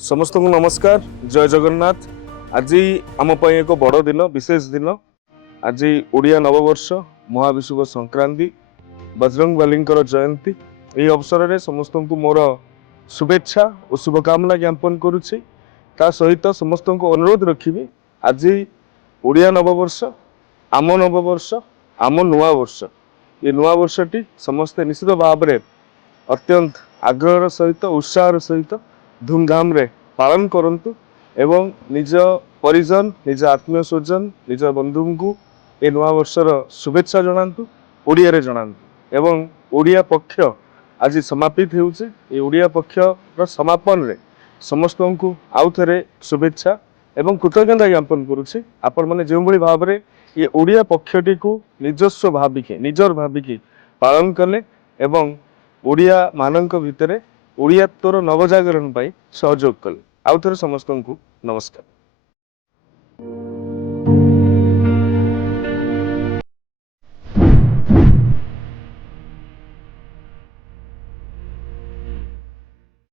समस्त को नमस्कार। जय जगन्नाथ। आज आम एक बड़ दिन, विशेष दिन। आज ओडिया नववर्ष, महाविशुव संक्रांति, बजरंग बलींकर जयंती। यही अवसर में समस्त को मोर शुभेच्छा और शुभकामना ज्ञापन करुच्ची। ता सहित समस्त को अनुरोध रखी, आज ओडिया नववर्ष, आम नववर्ष, आम नुआ वर्ष। ये नुआ वर्षटी समस्ते निश्चित भाव में अत्यंत आग्रह सहित, उत्साह सहित, धूमधाम रे पालन करंतु एवं निज परिजन, निज आत्मीय स्वजन, निज बंधु को ए नुआ वर्षर शुभेच्छा जनातु, ओडिया रे जनातु। एवं ओडिया पक्ष आज समापित होउचे। ए ओडिया पक्ष र समापन रे समस्त को आउ थे शुभेच्छा एवं कृतज्ञता ज्ञापन करुचे। आपण माने जो भली भाव रे ये ओडिया पक्षटी को निजस्व भाविके, निजर भाविके पालन कले एवं ओडिया मानक भितर ओडियात्वर नवजागरण पाई सहयोग कले। आउ थे समस्त को नमस्कार।